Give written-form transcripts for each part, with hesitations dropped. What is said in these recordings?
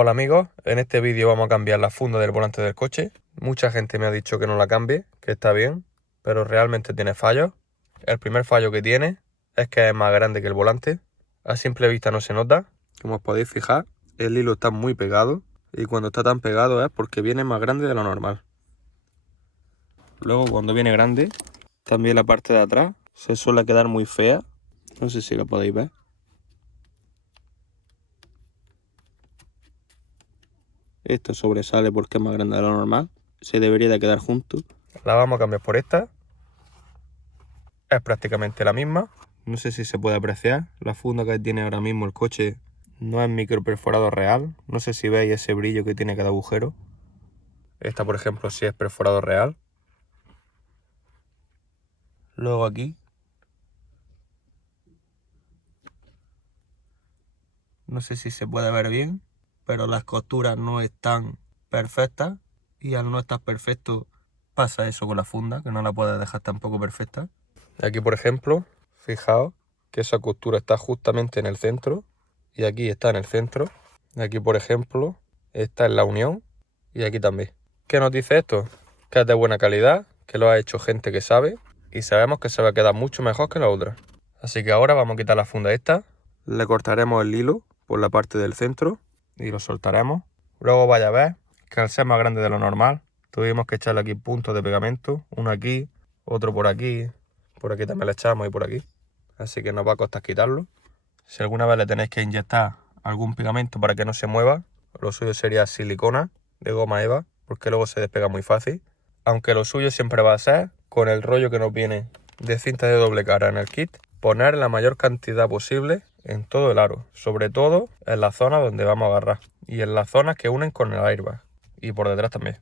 Hola amigos, en este vídeo vamos a cambiar la funda del volante del coche. Mucha gente me ha dicho que no la cambie, que está bien, pero realmente tiene fallos. El primer fallo que tiene es que es más grande que el volante. A simple vista no se nota. Como os podéis fijar, el hilo está muy pegado y cuando está tan pegado es porque viene más grande de lo normal. Luego cuando viene grande, también la parte de atrás se suele quedar muy fea. No sé si lo podéis ver. Esto sobresale porque es más grande de lo normal. Se debería de quedar junto. La vamos a cambiar por esta. Es prácticamente la misma. No sé si se puede apreciar. La funda que tiene ahora mismo el coche no es micro perforado real. No sé si veis ese brillo que tiene cada agujero. Esta, por ejemplo, sí es perforado real. Luego aquí. No sé si se puede ver bien, pero las costuras no están perfectas. Y al no estar perfecto pasa eso con la funda, que no la puedes dejar tampoco perfecta. Aquí, por ejemplo, fijaos que esa costura está justamente en el centro y aquí está en el centro. Aquí, por ejemplo, está en la unión y aquí también. ¿Qué nos dice esto? Que es de buena calidad, que lo ha hecho gente que sabe y sabemos que se va a quedar mucho mejor que la otra. Así que ahora vamos a quitar la funda esta, le cortaremos el hilo por la parte del centro y lo soltaremos. Luego vaya a ver que al ser más grande de lo normal, tuvimos que echarle aquí puntos de pegamento, uno aquí, otro por aquí también le echamos y por aquí. Así que nos va a costar quitarlo. Si alguna vez le tenéis que inyectar algún pegamento para que no se mueva, lo suyo sería silicona de goma eva, porque luego se despega muy fácil. Aunque lo suyo siempre va a ser, con el rollo que nos viene de cinta de doble cara en el kit, poner la mayor cantidad posible en todo el aro, sobre todo en la zona donde vamos a agarrar y en las zonas que unen con el airbag y por detrás también.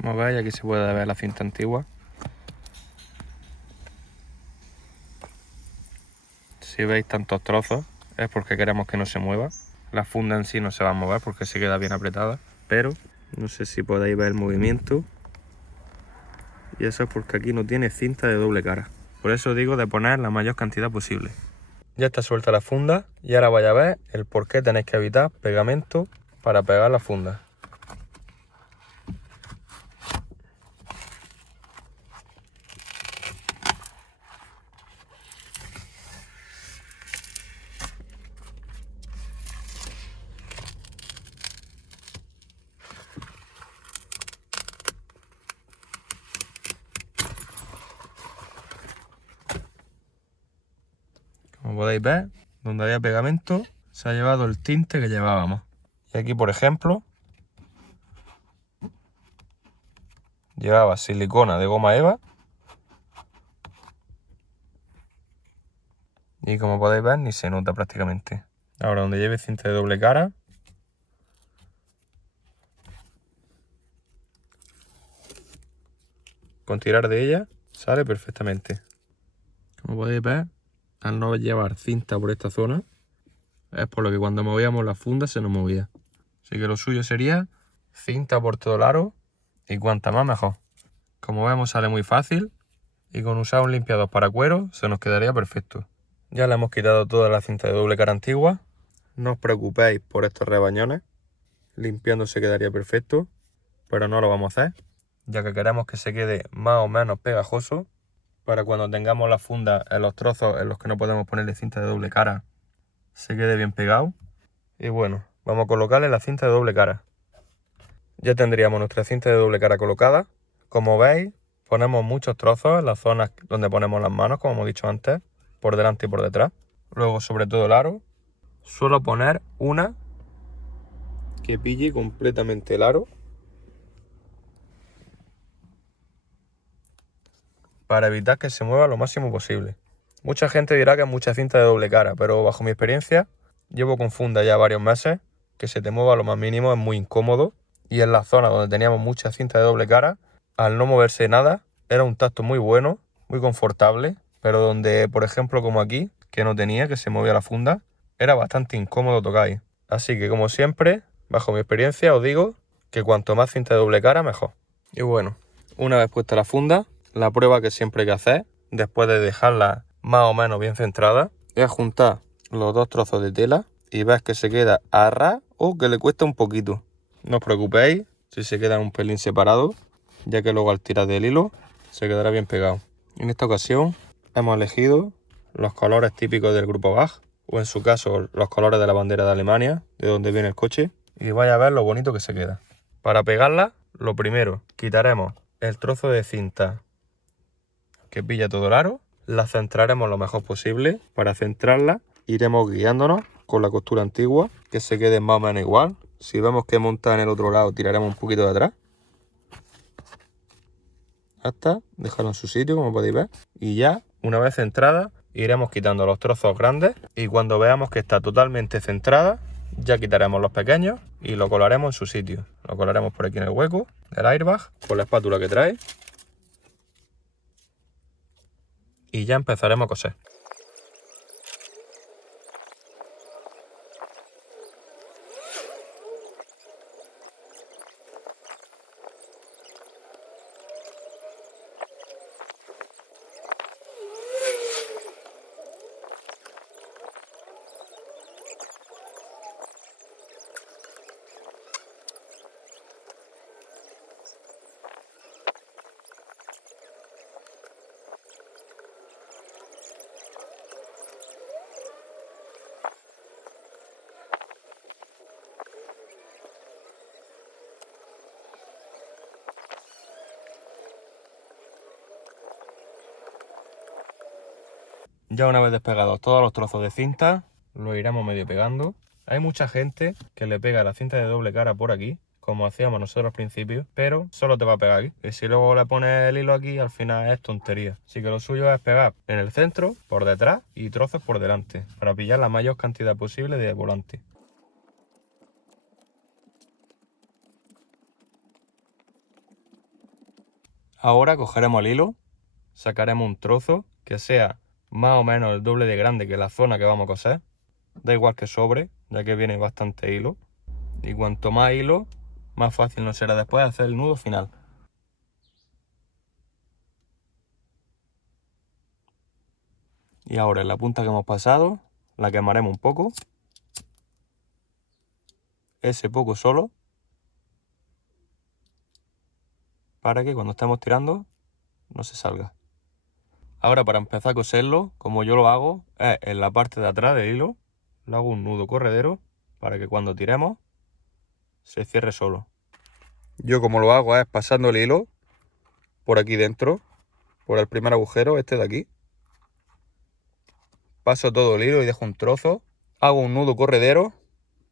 Como veis, aquí se puede ver la cinta antigua. Si veis tantos trozos es porque queremos que no se mueva. La funda en sí no se va a mover porque se queda bien apretada, pero no sé si podéis ver el movimiento. Y eso es porque aquí no tiene cinta de doble cara. Por eso digo de poner la mayor cantidad posible. Ya está suelta la funda y ahora vais a ver el por qué tenéis que evitar pegamento para pegar la funda. Como podéis ver, donde había pegamento se ha llevado el tinte que llevábamos. Y aquí, por ejemplo, llevaba silicona de goma eva. Y como podéis ver, ni se nota prácticamente. Ahora, donde lleve cinta de doble cara, con tirar de ella, sale perfectamente. Como podéis ver, al no llevar cinta por esta zona, es por lo que cuando movíamos la funda se nos movía. Así que lo suyo sería cinta por todo el aro y cuanta más mejor. Como vemos, sale muy fácil y con usar un limpiador para cuero se nos quedaría perfecto. Ya le hemos quitado toda la cinta de doble cara antigua. No os preocupéis por estos rebañones, limpiando se quedaría perfecto, pero no lo vamos a hacer, ya que queremos que se quede más o menos pegajoso. para cuando tengamos la funda en los trozos en los que no podemos ponerle cinta de doble cara, se quede bien pegado. Y bueno, vamos a colocarle la cinta de doble cara. Ya tendríamos nuestra cinta de doble cara colocada. Como veis, ponemos muchos trozos en las zonas donde ponemos las manos, como hemos dicho antes, por delante y por detrás. Luego, sobre todo el aro, suelo poner una que pille completamente el aro, para evitar que se mueva lo máximo posible. Mucha gente dirá que es mucha cinta de doble cara, pero bajo mi experiencia, llevo con funda ya varios meses, que se te mueva lo más mínimo es muy incómodo, y en la zona donde teníamos mucha cinta de doble cara, al no moverse nada, era un tacto muy bueno, muy confortable, pero donde, por ejemplo, como aquí, que no tenía, que se movía la funda, era bastante incómodo tocar ahí. Así que, como siempre, bajo mi experiencia, os digo que cuanto más cinta de doble cara, mejor. Y bueno, una vez puesta la funda, la prueba que siempre hay que hacer, después de dejarla más o menos bien centrada, es juntar los dos trozos de tela y ves que se queda a ras o que le cuesta un poquito. No os preocupéis si se quedan un pelín separados, ya que luego al tirar del hilo se quedará bien pegado. En esta ocasión hemos elegido los colores típicos del grupo Bach, o en su caso los colores de la bandera de Alemania, de donde viene el coche, y vais a ver lo bonito que se queda. Para pegarla, lo primero, quitaremos el trozo de cinta que pilla todo el aro, la centraremos lo mejor posible. Para centrarla iremos guiándonos con la costura antigua, que se quede más o menos igual. Si vemos que monta en el otro lado, tiraremos un poquito de atrás hasta dejarlo en su sitio, como podéis ver. Y ya, una vez centrada, iremos quitando los trozos grandes, y cuando veamos que está totalmente centrada, ya quitaremos los pequeños y lo colaremos en su sitio. Lo colaremos por aquí en el hueco del airbag con la espátula que trae. Y ya empezaremos a coser. Ya una vez despegados todos los trozos de cinta, lo iremos medio pegando. Hay mucha gente que le pega la cinta de doble cara por aquí, como hacíamos nosotros al principio, pero solo te va a pegar aquí. Y si luego le pones el hilo aquí, al final es tontería. Así que lo suyo es pegar en el centro, por detrás y trozos por delante, para pillar la mayor cantidad posible de volante. Ahora cogeremos el hilo, sacaremos un trozo que sea más o menos el doble de grande que la zona que vamos a coser. Da igual que sobre, ya que viene bastante hilo. Y cuanto más hilo, más fácil nos será después hacer el nudo final. Y ahora en la punta que hemos pasado, la quemaremos un poco. Ese poco solo. Para que cuando estemos tirando, no se salga. Ahora para empezar a coserlo, como yo lo hago, es en la parte de atrás del hilo, le hago un nudo corredero para que cuando tiremos se cierre solo. Yo como lo hago es pasando el hilo por aquí dentro, por el primer agujero, este de aquí. Paso todo el hilo y dejo un trozo, hago un nudo corredero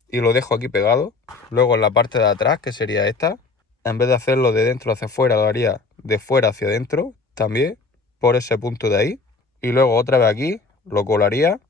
y lo dejo aquí pegado. Luego en la parte de atrás, que sería esta, en vez de hacerlo de dentro hacia afuera, lo haría de fuera hacia adentro también, por ese punto de ahí. Y luego otra vez aquí, lo colaría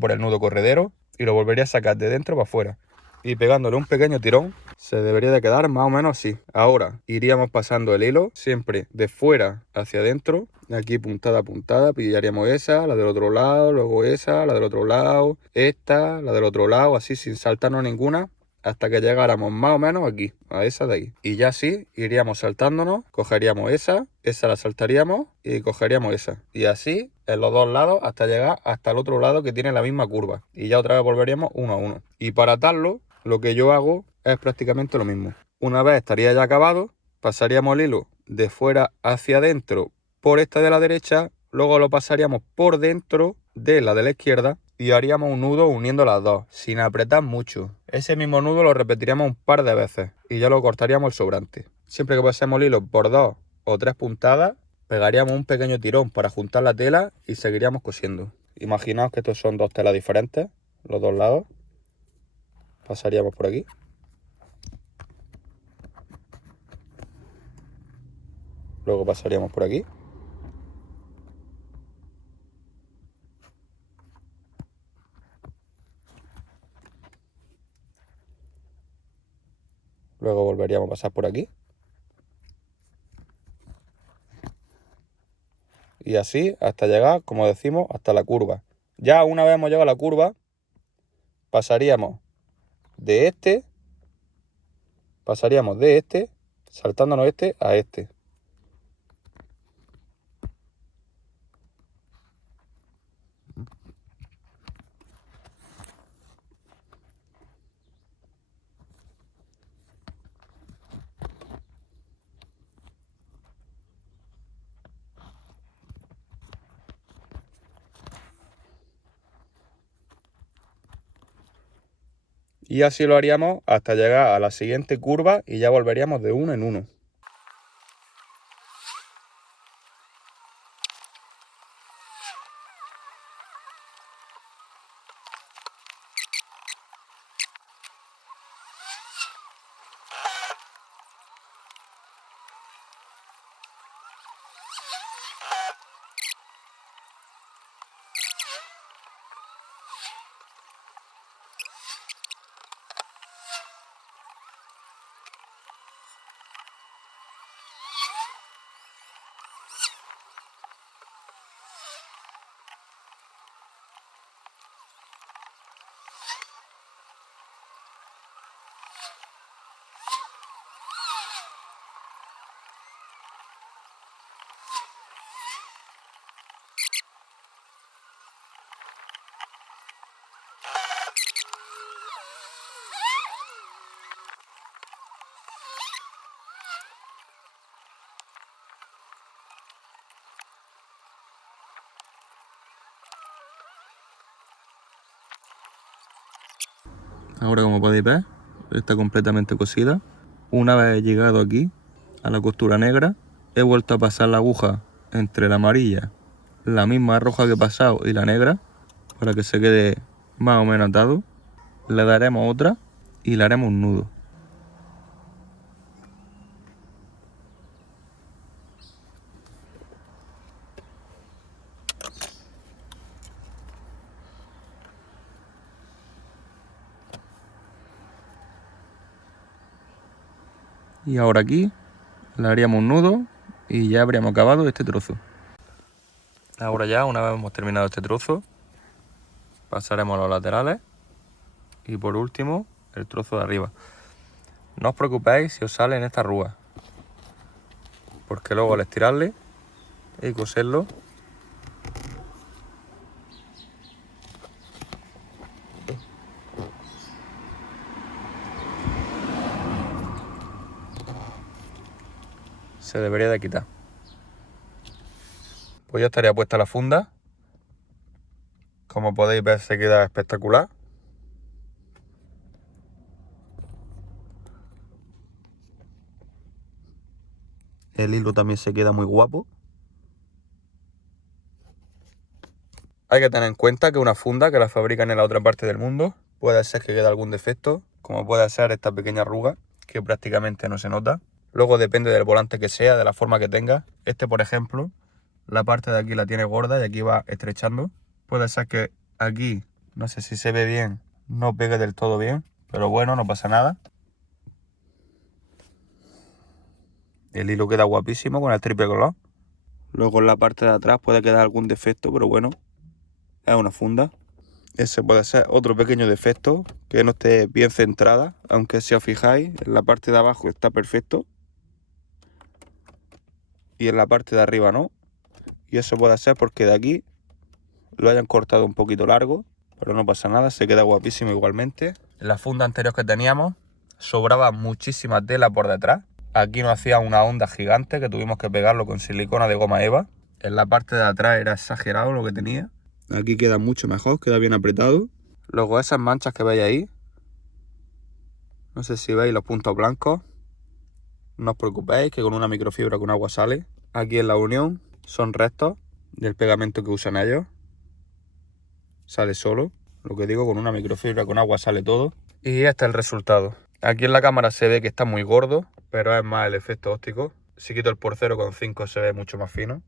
por el nudo corredero y lo volvería a sacar de dentro para afuera. Y pegándole un pequeño tirón, se debería de quedar más o menos así. Ahora iríamos pasando el hilo siempre de fuera hacia adentro, aquí puntada a puntada, pillaríamos esa, la del otro lado, luego esa, la del otro lado, esta, la del otro lado, así sin saltarnos ninguna, hasta que llegáramos más o menos aquí, a esa de ahí. Y ya así iríamos saltándonos, cogeríamos esa la saltaríamos y cogeríamos esa. Y así en los dos lados hasta llegar hasta el otro lado que tiene la misma curva. Y ya otra vez volveríamos uno a uno. Y para atarlo, lo que yo hago es prácticamente lo mismo. Una vez estaría ya acabado, pasaríamos el hilo de fuera hacia adentro por esta de la derecha, luego lo pasaríamos por dentro de la izquierda y haríamos un nudo uniendo las dos, sin apretar mucho. Ese mismo nudo lo repetiríamos un par de veces y ya lo cortaríamos el sobrante. Siempre que pasemos el hilo por 2 o 3 puntadas, pegaríamos un pequeño tirón para juntar la tela y seguiríamos cosiendo. Imaginaos que estos son dos telas diferentes, los dos lados. Pasaríamos por aquí. Luego pasaríamos por aquí. Luego volveríamos a pasar por aquí. Y así hasta llegar, como decimos, hasta la curva. Ya una vez hemos llegado a la curva, pasaríamos de este, saltándonos este a este. Y así lo haríamos hasta llegar a la siguiente curva y ya volveríamos de uno en uno. Ahora, como podéis ver, está completamente cosida. Una vez he llegado aquí a la costura negra, he vuelto a pasar la aguja entre la amarilla, la misma roja que he pasado y la negra, para que se quede más o menos atado. Le daremos otra y le haremos un nudo. Y ahora aquí le haríamos un nudo y ya habríamos acabado este trozo. Ahora ya, una vez hemos terminado este trozo, pasaremos a los laterales y por último el trozo de arriba. No os preocupéis si os salen estas arrugas, porque luego al estirarle y coserlo se debería de quitar. Pues ya estaría puesta la funda. Como podéis ver, se queda espectacular. El hilo también se queda muy guapo. Hay que tener en cuenta que una funda que la fabrican en la otra parte del mundo puede ser que quede algún defecto, como puede ser esta pequeña arruga que prácticamente no se nota. Luego depende del volante que sea, de la forma que tenga. Este, por ejemplo, la parte de aquí la tiene gorda y aquí va estrechando. Puede ser que aquí, no sé si se ve bien, no pegue del todo bien, pero bueno, no pasa nada. El hilo queda guapísimo con el triple color. Luego en la parte de atrás puede quedar algún defecto, pero bueno, es una funda. Ese puede ser otro pequeño defecto, que no esté bien centrada, aunque si os fijáis, en la parte de abajo está perfecto y en la parte de arriba no. Y eso puede ser porque de aquí lo hayan cortado un poquito largo, pero no pasa nada, se queda guapísimo igualmente. En la funda anterior que teníamos sobraba muchísima tela por detrás. Aquí nos hacía una onda gigante que tuvimos que pegarlo con silicona de goma eva En la parte de atrás era exagerado lo que tenía. Aquí queda mucho mejor, queda bien apretado. Luego esas manchas que veis ahí, no sé si veis los puntos blancos, no os preocupéis que con una microfibra con agua sale. Aquí en la unión son restos del pegamento que usan ellos. Sale solo, lo que digo, con una microfibra con agua sale todo. Y este es el resultado. Aquí en la cámara se ve que está muy gordo, pero es más el efecto óptico. Si quito el por 0,5 se ve mucho más fino.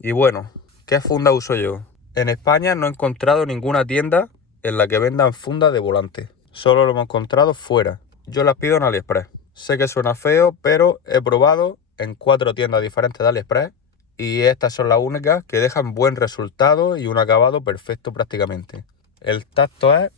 Y bueno, ¿qué funda uso yo? En España no he encontrado ninguna tienda en la que vendan fundas de volante. Solo lo hemos encontrado fuera. Yo las pido en AliExpress. Sé que suena feo, pero he probado en 4 tiendas diferentes de AliExpress y estas son las únicas que dejan buen resultado y un acabado perfecto prácticamente. El tacto es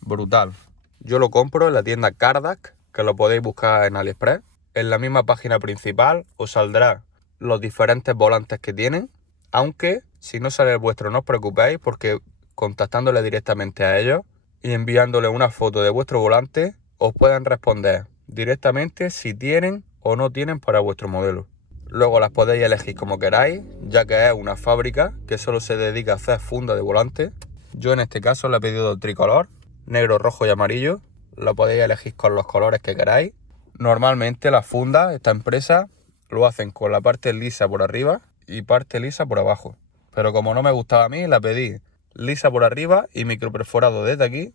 brutal. Yo lo compro en la tienda Kardak, que lo podéis buscar en AliExpress. En la misma página principal os saldrá los diferentes volantes que tienen, aunque si no sale el vuestro no os preocupéis porque contactándole directamente a ellos y enviándole una foto de vuestro volante os pueden responder directamente si tienen o no tienen para vuestro modelo. Luego las podéis elegir como queráis, ya que es una fábrica que solo se dedica a hacer fundas de volante. Yo en este caso le he pedido tricolor, negro, rojo y amarillo. Lo podéis elegir con los colores que queráis. Normalmente las fundas, esta empresa, lo hacen con la parte lisa por arriba y parte lisa por abajo. Pero como no me gustaba a mí, la pedí lisa por arriba y microperforado desde aquí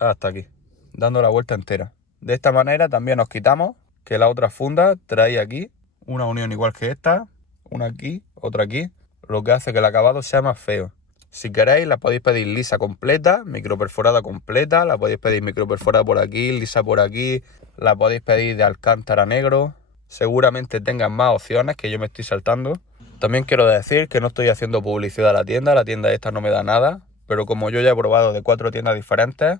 hasta aquí, dando la vuelta entera. De esta manera también nos quitamos que la otra funda trae aquí una unión igual que esta, una aquí, otra aquí, lo que hace que el acabado sea más feo. Si queréis la podéis pedir lisa completa, microperforada completa, la podéis pedir microperforada por aquí, lisa por aquí, la podéis pedir de alcántara negro. Seguramente tengan más opciones que yo me estoy saltando. También quiero decir que no estoy haciendo publicidad a la tienda esta no me da nada, pero como yo ya he probado de 4 tiendas diferentes,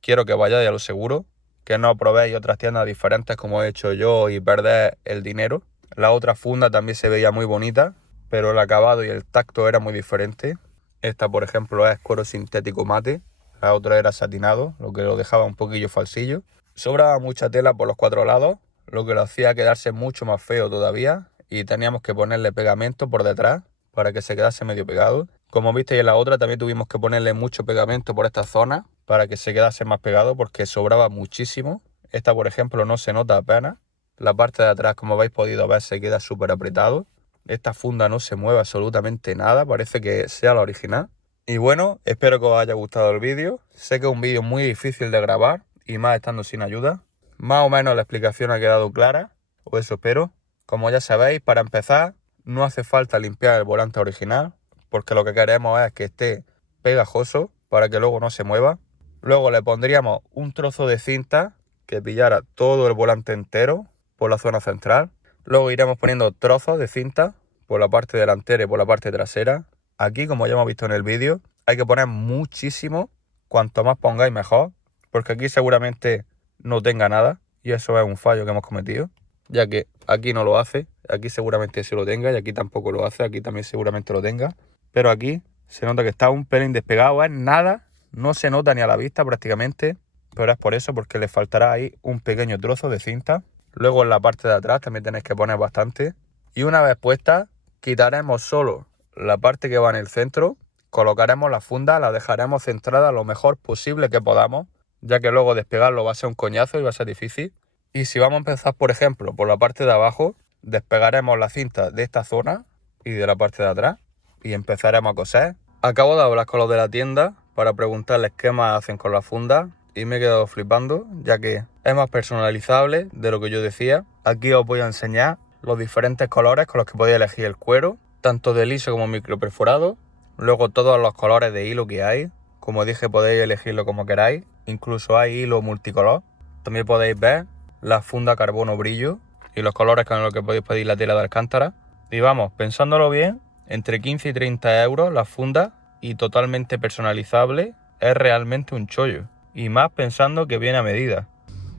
quiero que vayáis a lo seguro, que no probéis otras tiendas diferentes como he hecho yo y perder el dinero. La otra funda también se veía muy bonita, pero el acabado y el tacto era muy diferente. Esta, por ejemplo, es cuero sintético mate, la otra era satinado, lo que lo dejaba un poquillo falsillo. Sobraba mucha tela por los 4 lados, lo que lo hacía quedarse mucho más feo todavía, y teníamos que ponerle pegamento por detrás para que se quedase medio pegado. Como visteis en la otra también tuvimos que ponerle mucho pegamento por esta zona para que se quedase más pegado porque sobraba muchísimo. Esta, por ejemplo, no se nota apenas. La parte de atrás, como habéis podido ver, se queda súper apretado. Esta funda no se mueve absolutamente nada, parece que sea la original. Y bueno, espero que os haya gustado el vídeo. Sé que es un vídeo muy difícil de grabar y más estando sin ayuda. Más o menos la explicación ha quedado clara, o eso espero. Como ya sabéis, para empezar, no hace falta limpiar el volante original, porque lo que queremos es que esté pegajoso para que luego no se mueva. Luego le pondríamos un trozo de cinta que pillara todo el volante entero por la zona central. Luego iremos poniendo trozos de cinta por la parte delantera y por la parte trasera. Aquí, como ya hemos visto en el vídeo, hay que poner muchísimo. Cuanto más pongáis mejor, porque aquí seguramente no tenga nada y eso es un fallo que hemos cometido, ya que aquí no lo hace, aquí seguramente sí lo tenga y aquí tampoco lo hace, aquí también seguramente lo tenga, pero aquí se nota que está un pelín despegado, es nada, no se nota ni a la vista prácticamente, pero es por eso, porque le faltará ahí un pequeño trozo de cinta. Luego en la parte de atrás también tenéis que poner bastante, y una vez puesta quitaremos solo la parte que va en el centro, colocaremos la funda, la dejaremos centrada lo mejor posible que podamos, ya que luego despegarlo va a ser un coñazo y va a ser difícil. Y si vamos a empezar, por ejemplo, por la parte de abajo, despegaremos la cinta de esta zona y de la parte de atrás y empezaremos a coser. Acabo de hablar con los de la tienda para preguntarles qué más hacen con la funda y me he quedado flipando, ya que es más personalizable de lo que yo decía. Aquí os voy a enseñar los diferentes colores con los que podéis elegir el cuero, tanto de liso como microperforado. Luego todos los colores de hilo que hay. Como dije, podéis elegirlo como queráis. Incluso hay hilo multicolor. También podéis ver la funda carbono brillo y los colores con los que podéis pedir la tela de alcántara. Y vamos, pensándolo bien, entre 15 y 30 euros la funda y totalmente personalizable, es realmente un chollo. Y más pensando que viene a medida.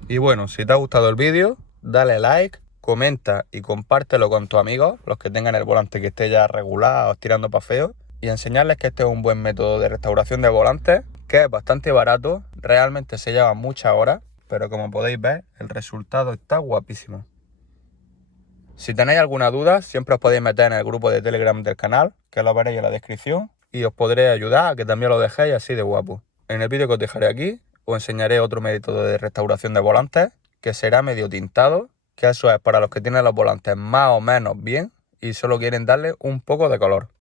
Y bueno, si te ha gustado el vídeo, dale like, comenta y compártelo con tus amigos, los que tengan el volante que esté ya regular o tirando pa' feo, y enseñarles que este es un buen método de restauración de volantes, que es bastante barato, realmente se lleva muchas horas, pero como podéis ver, el resultado está guapísimo. Si tenéis alguna duda, siempre os podéis meter en el grupo de Telegram del canal, que lo veréis en la descripción, y os podré ayudar a que también lo dejéis así de guapo. En el vídeo que os dejaré aquí, os enseñaré otro método de restauración de volantes, que será medio tintado, que eso es para los que tienen los volantes más o menos bien y solo quieren darle un poco de color.